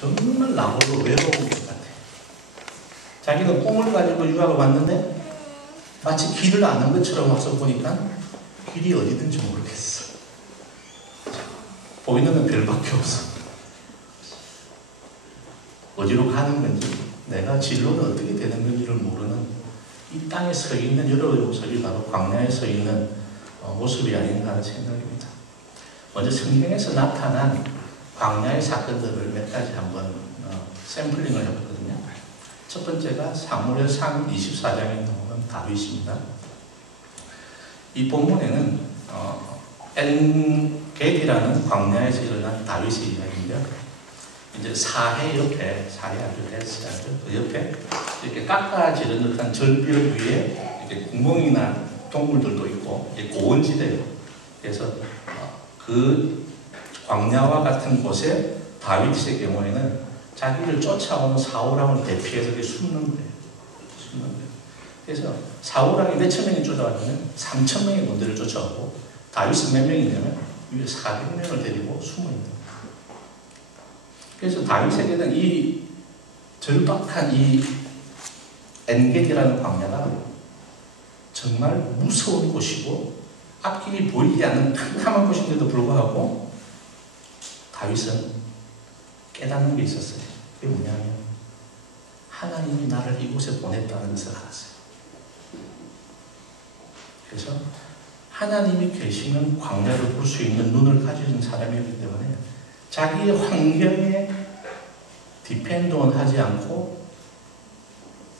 정말 나홀로 외로운 것 같아요. 자기는 꿈을 가지고 유학을 왔는데 마치 길을 아는 것처럼 와서 보니까 길이 어디든지 모르겠어. 보이는 건 별밖에 없어. 어디로 가는 건지, 내가 진로는 어떻게 되는 건지를 모르는 이 땅에 서 있는 여러분의 모습이 바로 광야에 서 있는 모습이 아닌가 하는 생각입니다. 먼저 성경에서 나타난 광야의 사건들을 몇 가지 한번 샘플링을 해봤거든요. 첫 번째가 사무엘상 24장에 나오는 다윗입니다. 이 본문에는 엔게디라는 광야에서 일어난 다윗의 이야기인데요. 이제 사해 옆에, 사해 아주 데스하죠. 그 옆에 이렇게 깎아지는 듯한 절벽 위에 이렇게 구멍이나 동물들도 있고, 고원지대예요. 그래서 그 광야와 같은 곳에 다윗의 경우에는 자기를 쫓아오는 사울왕을 대피해서 숨는 거예요. 숨는 거예요. 그래서 사울왕이 몇천 명이 쫓아왔냐면 3천 명의 군대를 쫓아오고, 다윗은 몇 명이냐면 위에 400명을 데리고 숨어 있는 거예요. 그래서 다윗에게는 이 절박한 이 엔게디라는 광야가 정말 무서운 곳이고 앞길이 보이지 않는 캄캄한 곳인데도 불구하고 다윗은 깨닫는 게 있었어요. 그게 뭐냐면 하나님이 나를 이곳에 보냈다는 것을 알았어요. 그래서 하나님이 계시는 광야를 볼 수 있는 눈을 가진 사람이기 때문에 자기의 환경에 디펜드온 하지 않고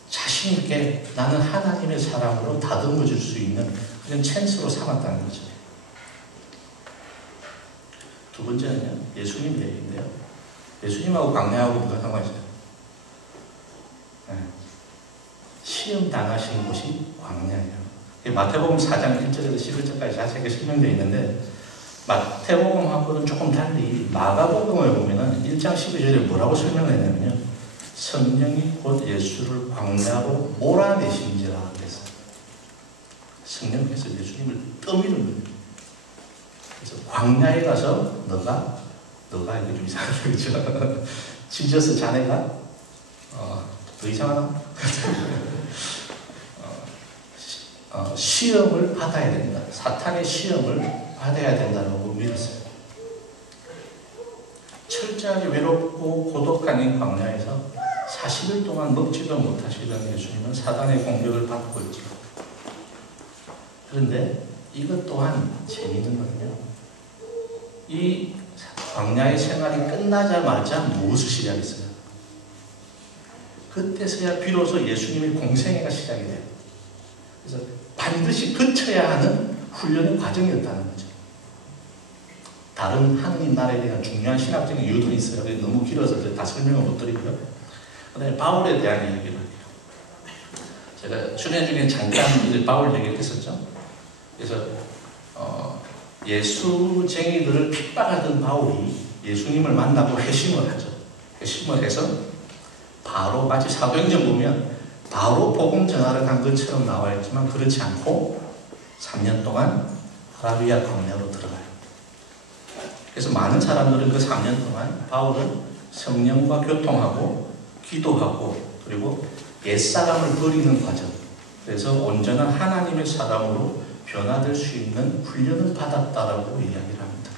자신있게 나는 하나님의 사람으로 다듬어질 수 있는 그런 찬스로 삼았다는 거죠. 두 번째는요, 예수님 얘기인데요. 예수님하고 광야하고 뭐가 상관이 있어요? 시험 당하신 곳이 광야예요. 마태복음 4장 1절에서 11절까지 자세하게 설명되어 있는데, 마태복음하고는 조금 달리 마가복음을 보면은 1장 12절에 뭐라고 설명했냐면요, 성령이 곧 예수를 광야로 몰아내신지라 그랬어요. 성령께서 예수님을 떠미는 거예요. 그래서 광야에 가서 너가 이게 좀 이상하죠, 그렇죠? 지저스 자네가 더 이상하나? 시험을 받아야 된다. 사탄의 시험을 받아야 된다고 믿었어요. 철저하게 외롭고 고독한 이 광야에서 40일 동안 먹지도 못하시던 예수님은 사단의 공격을 받고 있죠. 그런데 이것 또한 재미있는 거는요, 이 광야의 생활이 끝나자마자 무엇을 시작했어요? 그때서야 비로소 예수님의 공생애가 시작이 돼요. 그래서 반드시 거쳐야 하는 훈련의 과정이었다는 거죠. 다른 하느님 나라에 대한 중요한 신학적인 이유도 있어요. 너무 길어서 다 설명을 못 드리고요. 그 다음에 바울에 대한 얘기를 할게요. 제가 수련 중에 잠깐 이제 바울 얘기를 했었죠. 그래서 예수쟁이들을 핍박하던 바울이 예수님을 만나고 회심을 하죠. 회심을 해서 바로 마치 사도행전 보면 바로 복음 전하러 간 것처럼 나와 있지만 그렇지 않고 3년 동안 아라비아 광야로 들어가요. 그래서 많은 사람들은 그 3년 동안 바울은 성령과 교통하고 기도하고 그리고 옛사람을 버리는 과정, 그래서 온전한 하나님의 사람으로 변화될 수 있는 훈련을 받았다라고 이야기를 합니다.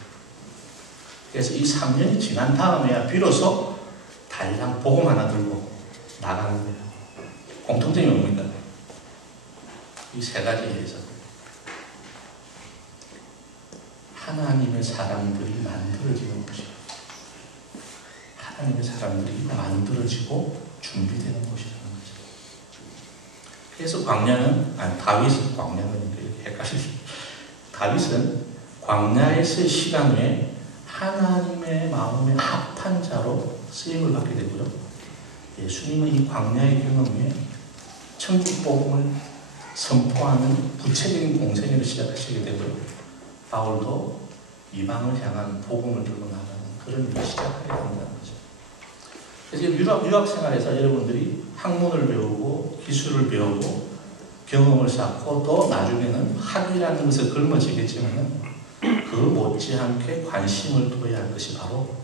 그래서 이 3년이 지난 다음에야 비로소 달랑 복음 하나 들고 나가는 거예요. 공통점이 뭡니까? 이 세 가지에서 하나님의 사람들이 만들어지는 곳이에요. 하나님의 사람들이 만들어지고 준비되는 곳이라는 거죠. 그래서 다윗은 광야는 이렇게 헷갈리죠. 다윗은 광야에서의 시간 후에 하나님의 마음에 합한 자로 쓰임을 받게 되고요. 예수님은 이 광야의 경험 후에 천국 복음을 선포하는 구체적인 공생애를 시작하시게 되고요. 바울도 이방을 향한 복음을 들고 나가는 그런 일을 시작하게 된다는 거죠. 그래서 유학 생활에서 여러분들이 학문을 배우고 기술을 배우고 경험을 쌓고 또 나중에는 학위라는 것에 걸머지겠지만 그 못지않게 관심을 둬야 할 것이 바로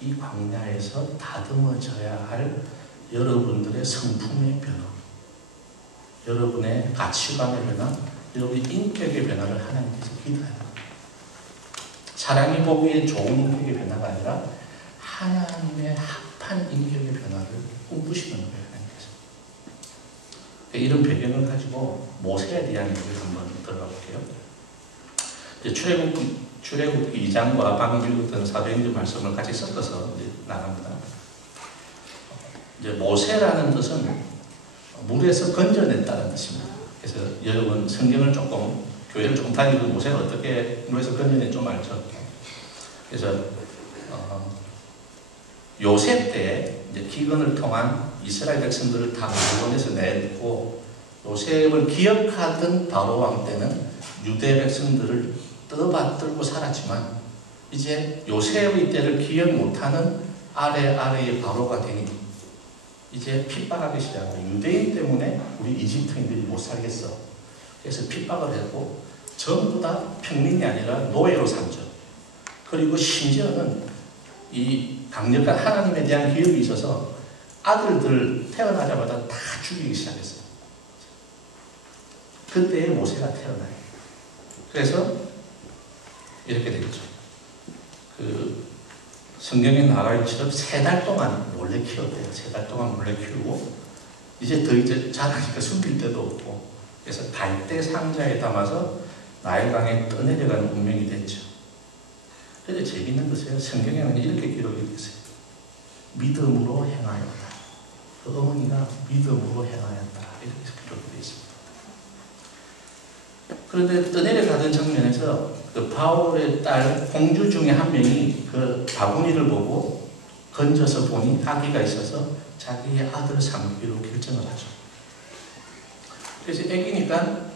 이 광야에서 다듬어져야 할 여러분들의 성품의 변화, 여러분의 가치관의 변화, 여러분의 인격의 변화를 하나님께서 기도해요. 사람이 보기에 좋은 인격의 변화가 아니라 하나님의 합한 인격의 변화를 꿈꾸시는 거예요. 하나님께서. 이런 배경을 가지고 모세에 대한 얘기를 한번 들어가 볼게요. 출애굽 2장과 방금 읽었던 사도행전 말씀을 같이 섞어서 이제 나갑니다. 이제 모세라는 뜻은 물에서 건져냈다는 뜻입니다. 그래서 여러분 성경을 조금 교회를 조금 다니고 모세가 어떻게 물에서 건져낸 좀 알죠. 그래서 요셉 때 이제 기근을 통한 이스라엘 백성들을 다 물건에서 내고 요셉을 기억하던 바로 왕 때는 유대 백성들을 떠받들고 살았지만 이제 요셉의 때를 기억 못하는 아래의 바로가 되니 이제 핍박하기 시작해요. 유대인 때문에 우리 이집트인들이 못 살겠어. 그래서 핍박을 했고 전부 다 평민이 아니라 노예로 살죠. 그리고 심지어는 이 강력한 하나님에 대한 기억이 있어서 아들들 태어나자마자 다 죽이기 시작했어요. 그때의 모세가 태어나요. 그래서 이렇게 되겠죠. 성경에 나와 있처럼 3달 동안 몰래 키웠대요. 3달 동안 몰래 키우고 이제 자라니까 숨길 데도 없고 그래서 갈대 상자에 담아서 나일강에 떠내려가는 운명이 됐죠. 그런데 재밌는 것은 성경에는 이렇게 기록이 됐어요. 믿음으로 행하였다. 그 어머니가 믿음으로 행하였다. 이렇게 기록이 되어 있습니다. 그런데 떠내려가던 장면에서 그 바울의 딸 공주 중에 한 명이 그 바구니를 보고 건져서 보니 아기가 있어서 자기의 아들을 삼기로 결정을 하죠. 그래서 아기니까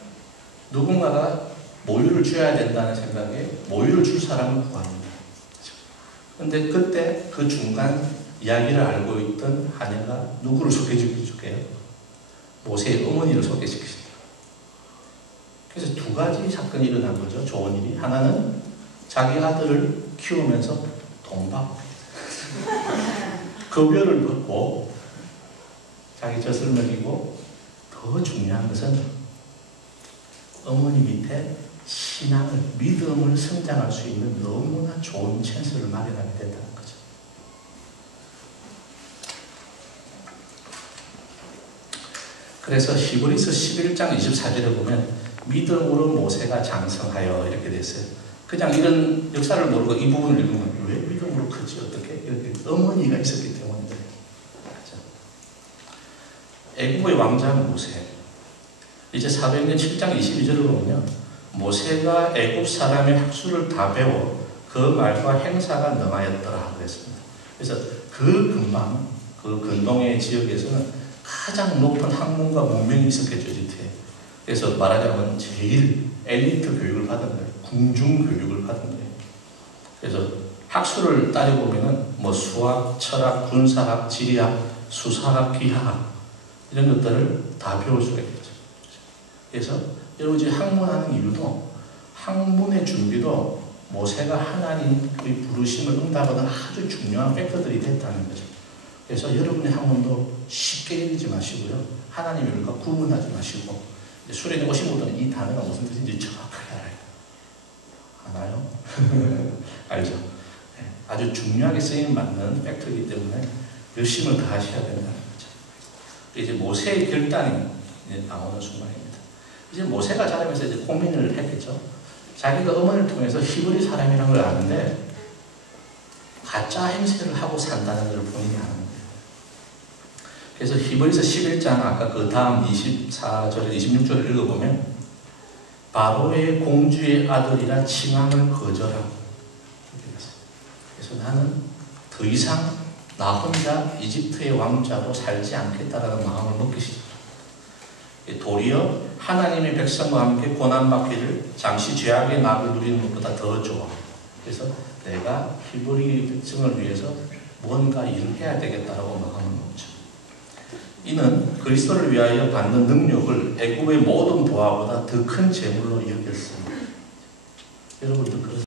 누군가가 모유를 줘야 된다는 생각에 모유를 줄 사람을 구합니다. 그런데 그때 그 중간 이야기를 알고 있던 하녀가 누구를 소개시켜줄게요? 모세의 어머니를 소개시키십니다. 그래서 2가지 사건이 일어난 거죠. 좋은 일이. 하나는 자기 아들을 키우면서 돈 받고 급여를 받고 자기 젖을 먹이고 더 중요한 것은 어머니 밑에 신앙을, 믿음을 성장할 수 있는 너무나 좋은 찬스를 마련하게 됐다는 거죠. 그래서 히브리서 11장 24절에 보면 믿음으로 모세가 장성하여 이렇게 됐어요. 그냥 이런 역사를 모르고 이 부분을 읽으면 왜 믿음으로 크지? 어떻게? 이렇게 어머니가 있었기 때문이다. 애굽의 왕자 모세. 이제 사도행전 7장 22절을 보면 모세가 애굽 사람의 학술을 다 배워 그 말과 행사가 능하였더라 그랬습니다. 그래서 그 근방, 그 근동의 지역에서는 가장 높은 학문과 문명이 있었겠죠. 이집트에. 그래서 말하자면 제일 엘리트 교육을 받은 거예요. 궁중 교육을 받은 거예요. 그래서 학술을 따져보면은 뭐 수학, 철학, 군사학, 지리학, 수사학, 기하학 이런 것들을 다 배울 수가 있겠죠. 그래서 여러분 이제 학문하는 이유도 학문의 준비도 모세가 하나님의 부르심을 응답하는 아주 중요한 팩터들이 됐다는 거죠. 그래서 여러분의 학문도 쉽게 읽지 마시고요. 하나님의 일과 구분하지 마시고 수련회 오신 분들은 이 단어가 무슨 뜻인지 정확하게 알아요. 아나요? 알죠? 네, 아주 중요하게 쓰임 맞는 팩터이기 때문에 열심을 다하셔야 된다는 거죠. 이제 모세의 결단이 이제 나오는 순간입니다. 이제 모세가 자라면서 이제 고민을 했겠죠. 자기가 어머니를 통해서 히브리 사람이라는 걸 아는데 가짜 행세를 하고 산다는 걸 본인이 아는 거예요. 그래서 히브리서 11장 아까 그 다음 24절, 26절을 읽어보면 바로의 공주의 아들이라 칭함을 거절하고 그래서 나는 더 이상 나 혼자 이집트의 왕자로 살지 않겠다라는 마음을 먹기 시작합니다. 도리어 하나님의 백성과 함께 고난받기를 잠시 죄악의 낙을 누리는 것보다 더 좋아. 그래서 내가 히브리 백성을 위해서 뭔가 일을 해야 되겠다라고 마음을 먹죠. 이는 그리스도를 위하여 받는 능력을 애굽의 모든 보화보다 더 큰 재물로 여겼습니다. 여러분도 그런